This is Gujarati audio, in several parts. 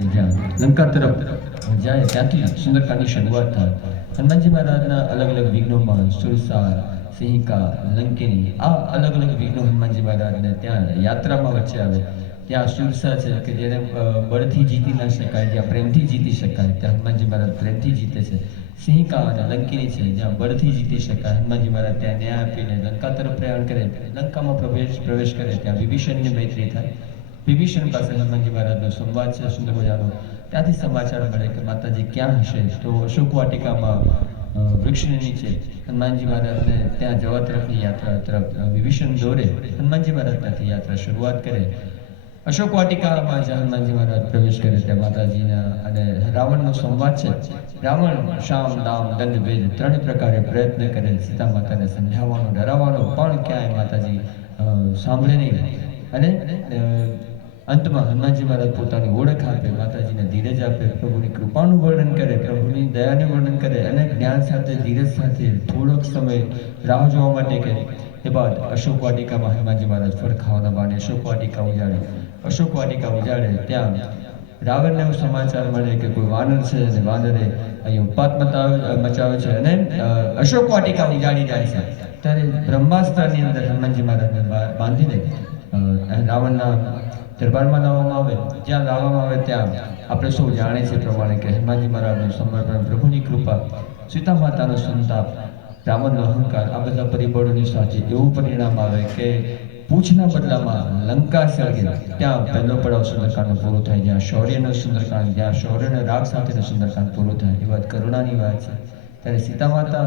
જ્યાં લંકા તરફ જાય ત્યાંથી સુંદરકાંડની શરૂઆત થાય. હનુમાનજી મહારાજના અલગ અલગ વિઘ્નોમાં સુરસા, સિંહિકા, લંકિની આ અલગ અલગ વિઘ્નો હનુમાનજી મહારાજને ત્યાં યાત્રામાં વચ્ચે આવે. ત્યાં સુરસા છે કે જેને બળથી જીતી ના શકાય, જ્યાં પ્રેમથી જીતી શકાય ત્યાં હનુમાનજી મહારાજ પ્રેમથી જીતે છે. સિંહિકા અને લંકિની છે જ્યાં બળથી જીતી શકાય, હનુમાનજી મહારાજ ત્યાં ન્યાય આપીને લંકા તરફ પ્રયાણ કરે, લંકામાં પ્રવેશ કરે, ત્યાં વિભીષણની મૈત્રી થાય. વિભીષણ પાસે હનુમાનજી મહારાજનો સંવાદ છે સુંદર મજાનો. ત્યાંથી સમાચાર મળે કે માતાજી ક્યાં હશે. તો અશોક વાટિકામાં વૃક્ષની નીચે હનુમાનજી મહારાજને ત્યાં જવા તરફની યાત્રા તરફ વિભીષણ દોરે. હનુમાનજી મહારાજ ત્યાંથી યાત્રા શરૂઆત કરે. અશોક વાટિકામાં જ્યાં હનુમાનજી મહારાજ પ્રવેશ કરે ત્યાં માતાજીના અને રાવણનો સંવાદ છે. રાવણ શામ દામ દંડ ભેદ ત્રણ પ્રકારે પ્રયત્ન કરે સીતા માતાને સમજાવવાનો, ડરાવવાનો, પણ ક્યાંય માતાજી સાંભળે નહીં. અને અંતમાં હનુમાનજી મહારાજ પોતાની ઓળખ આપે, માતાજીને ધીરજ આપે, પ્રભુની કૃપાનું વર્ણન કરે, પ્રભુની દયાનું વર્ણન કરે અને જ્ઞાન સાથે ધીરજ સાથે થોડોક સમય રાહ જોવા માટે કહે. એ બાદ અશોક વાટિકામાં હનુમાનજી મહારાજ ફળ ખાવાના બહાને અશોક વાટિકા ઉજાડે. અશોક વાટિકા ઉજાડે ત્યાં રાવણને એવું સમાચાર મળે કે કોઈ વાનર છે અને વાનરે અહીં ઉત્પાત મચાવે છે અને અશોક વાટિકા ઉજાડી જાય છે. ત્યારે બ્રહ્માસ્ત્રની અંદર હનુમાનજી મહારાજને બાંધીને રાવણના દરબારમાં લાવવામાં આવે. જ્યાં લાવવામાં આવે ત્યાં આપણે સૌ જાણીએ છીએ પ્રમાણે કે હનુમાનજી મહારાજનું સમર્પણ, પ્રભુની કૃપા, સીતા માતાનો સંતાપ, રાવણનો અહંકાર, આ બધા પરિબળોની સાથે એવું પરિણામ આવે કે પૂછના બદલામાં લંકા સળગે. ત્યાં પહેલો પડાવ સુંદરકાંડનો પૂરો થાય, જ્યાં શૌર્યનો સુંદરકાંડ, જ્યાં શૌર્યનો રાગ સાથેનો સુંદરકાંડ પૂરો થાય. એ વાત કરુણાની વાત છે. ત્યારે સીતા માતા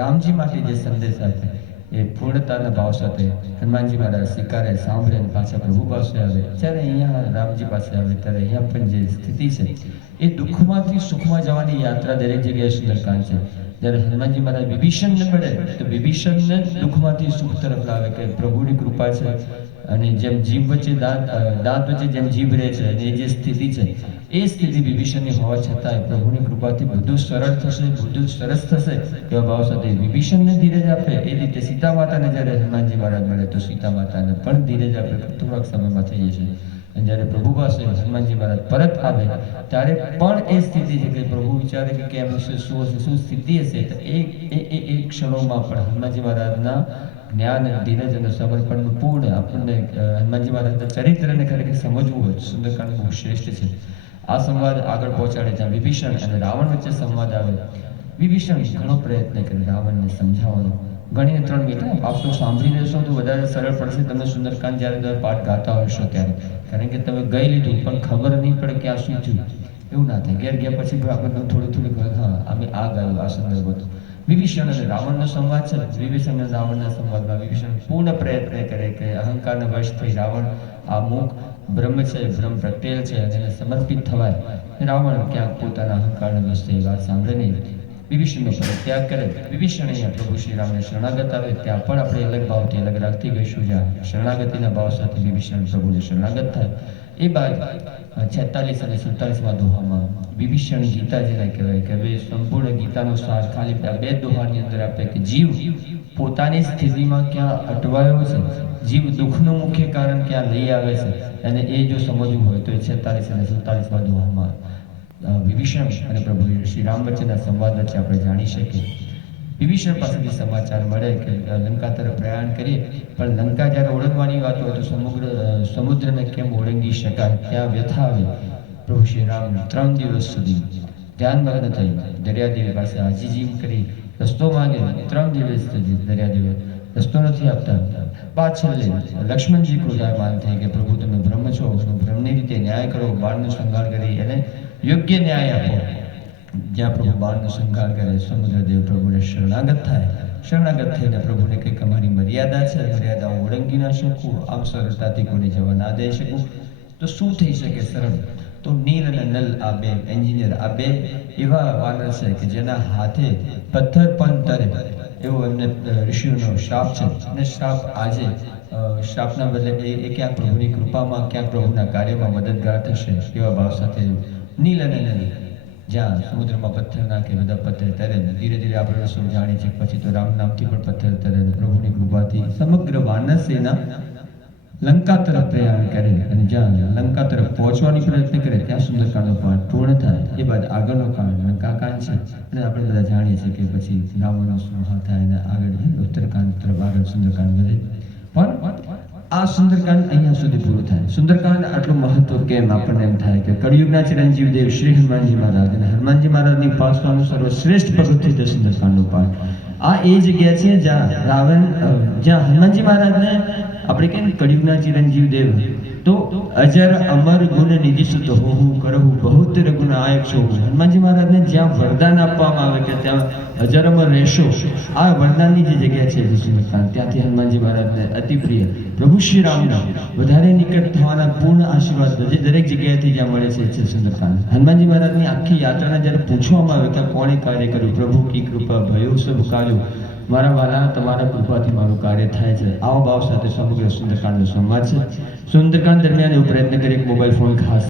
રામજી માટે જે સંદેશ આપે એ પૂર્ણતાના ભાવ સાથે હનુમાનજી મહારાજ સ્વીકારે, સાંભળે અને પાછા પ્રભુ પાસે આવે. જ્યારે અહીંયા રામજી પાસે આવે ત્યારે અહીંયા પણ જે સ્થિતિ છે એ દુઃખમાંથી સુખમાં જવાની યાત્રા દરેક જગ્યાએ સુંદરકાંડ છે. જ્યારે હનુમાનજી મહારાજ વિભીષણને મળે તો વિભીષણને દુઃખમાંથી સુખ તરફ લાવે કે પ્રભુની કૃપા છે. અને જેમ જીભ વચ્ચે દાંત વચ્ચે જેમ જીભ રહે છે અને એ જે સ્થિતિ છે એ સ્થિતિ વિભીષણની હોવા છતાંય પ્રભુની કૃપાથી બધું સરળ થશે, બધું સરસ થશે એવા ભાવ સાથે વિભીષણને ધીરજ આપે. એ રીતે સીતા માતાને જ્યારે હનુમાનજી મહારાજ મળે તો સીતા માતાને પણ ધીરજ આપે. થોડાક સમયમાં થઈ જશે. અને જ્યારે પ્રભુ પાસે હનુમાનજી મહારાજ પરત આવે ત્યારે પણ એ સ્થિતિ છે કે પ્રભુ વિચારે કે કેમ હશે, શું હશે, શું સ્થિતિ હશે. તો એ ક્ષણોમાં પણ હનુમાનજી મહારાજના જ્ઞાન, ધીરજ અને સમર્પણનું પૂર્ણ આપણને હનુમાનજી મહારાજના ચરિત્રને ખરેખર સમજવું હોય સુંદરકાંડ બહુ શ્રેષ્ઠ છે. આ સંવાદ આગળ પહોંચાડે જ્યાં વિભીષણ અને રાવણ વચ્ચે સંવાદ આવે. વિભીષણ ઘણો પ્રયત્ન કરે રાવણને સમજાવવાનો. ગણીને 3 મિનિટ આપ તો સાંભળી લેશો તો વધારે સરળ પડશે તમને સુંદરકાંડ જ્યારે તમે પાઠ ગાતા હશો ત્યારે. કારણ કે તમે ગઈ લીધું પણ ખબર નહીં પડે કે આ શું થયું. એવું ના થાય. ઘેર ગયા પછી આપણને થોડું હા અમે આ ગાયું, આ સંદર્ભ હતો. વિભીષણ અને રાવણનો સંવાદ છે. વિભીષણ અને રાવણના સંવાદમાં વિભીષણ પૂર્ણ પ્રયત્ન કરે કે અહંકારને વશ થઈ રાવણ આ મૂક બ્રહ્મ છે, બ્રહ્મ પ્રત્યેલ છે અને એને સમર્પિત થવાય. રાવણ ક્યાંક પોતાના અહંકારને વશ થઈ વાત સાંભળે નહીં, વિભીષણનો પરિત્યાગ કરે. વિભીષણ અહીંયા પ્રભુ શ્રી રામને શરણાગત આવે. ત્યાં પણ આપણે અલગ ભાવથી અલગ રાખતી ગઈશું જ્યાં શરણાગતિના ભાવ સાથે વિભીષણ પ્રભુને શરણાગત થાય. એ બાદ 46 અને 47મા દોહામાં વિભીષણ ગીતા જેને કહેવાય કે હવે સંપૂર્ણ ગીતાનો સાર ખાલી 2 દોહાની અંદર આપે કે જીવ પોતાની સ્થિતિમાં ક્યાં અટવાયો છે, જીવ દુઃખનું મુખ્ય કારણ ક્યાં લઈ આવે છે, અને એ જો સમજવું હોય તો 46 અને 47મા દોહામાં વિભીષણ અને પ્રભુ શ્રી રામ વચ્ચેના સંવાદ વચ્ચે આપણે જાણી શકીએ. વિભીષણ પાસેથી સમાચાર મળે કે લંકા તરફ પ્રયાણ કરીએ, પણ લંકા જ્યારે ઓળંગવાની વાત હોય તો સમુદ્રને કેમ ઓળંગી શકાય ત્યાં વ્યથા આવે. પ્રભુ શ્રી રામ 3 દિવસ સુધી ધ્યાનમગ્ન થઈ દરિયાદેવી પાસે આજીજી કરી રસ્તો માંગે. 3 દિવસ સુધી દરિયાદેવી રસ્તો નથી આપતા. પાછળ લક્ષ્મણજી ક્રોધાયમાન થઈ કે પ્રભુ તમે બ્રહ્મ છો, બ્રહ્મની રીતે ન્યાય કરો, બાળનો સંહાર કરી અને યોગ્ય ન્યાય આપો. જ્યાં પ્રભુ બાળનો સંહાર કરે સમુદ્રદેવ પ્રભુને શરણાગત થાય. શરણાગત થઈને પ્રભુને કંઈક અમારી મર્યાદા છે, મર્યાદાઓ ઓળંગી ના શકું, આમ સરળતાથી કોઈને જવા ના દઈ શકું. તો શું થઈ શકે સરળ? તો નીલ અને નલ આ 2 એન્જિનિયર, આ 2 એવા વાનર છે કે જેના હાથે પથ્થર પણ તરે એવો એમને ઋષિઓનો શ્રાપ છે. અને શ્રાપ આજે શ્રાપના બદલે એ ક્યાંક પ્રભુની કૃપામાં, ક્યાંક પ્રભુના કાર્યમાં મદદગાર થશે એવા ભાવ સાથે નીલ અને નલ જ્યાં સમુદ્રમાં પથ્થર નાખે બધા પથ્થર તરે. ધીરે ધીરે આપણે સૌ જાણીએ છીએ પછી તો રામ નામથી પણ પથ્થર તરે. પ્રભુની કૃપાથી સમગ્ર વાનર સેના લંકા તરફ પ્રયાણ કરે અને જ્યાં લંકા તરફ પહોંચવાની પ્રયત્ન કરે ત્યાં સુંદરકાંડનો પાઠ પૂર્ણ થાય. એ બાદ આગળનો કાંડ લંકાકાંડ છે અને આપણે બધા જાણીએ છીએ કે પછી રાવણનો સંહાર થાય અને આગળ ઉત્તરકાંડ તરફ આગળ સુંદરકાંડ વધે. પણ આ સુંદરકાંડ અહીંયા સુધી પૂરું થાય. સુંદરકાંડ આટલું મહત્વ કેમ આપણને એમ થાય કે કળિયુગના ચિરંજીવ દેવ શ્રી હનુમાનજી મહારાજ અને હનુમાનજી મહારાજની ઉપાસનાનું સર્વશ્રેષ્ઠ પગથિયું છે સુંદરકાંડનું પાઠ. આ એ જગ્યા છે જ્યાં હનુમાનજી મહારાજને આપણે કહીએ ને કળિયુગના ચિરંજીવ દેવ તો અજર અમર ગુણ નિધિ સુત હોહુ કરહુ બહુત ગુણ આયક છો. હનુમાનજી મહારાજને જ્યાં વરદાન આપવામાં આવે કે ત્યાં અજર અમર રહેશો, આ વરદાનની જે જગ્યા છે સુંદરકાંડ, ત્યાંથી હનુમાનજી મહારાજને અતિ પ્રિય પ્રભુ શ્રી રામના વધારે નિકટ થવાના પૂર્ણ આશીર્વાદ જે દરેક જગ્યાએથી જ્યાં મળે છે સુંદરકાંડ. હનુમાનજી મહારાજની આખી યાત્રાને જ્યારે પૂછવામાં આવે કે કોણે કાર્ય કર્યું, પ્રભુ કી કૃપા ભયો સબ કાર્યો, મારા વાલા તમારા કૃપાથી મારું કાર્ય થાય છે. આવો ભાવ સાથે સમગ્ર સુંદરકાંડનો સંવાદ છે. સુંદરકાંડ દરમિયાન એવો પ્રયત્ન કરી એક મોબાઈલ ફોન ખાસ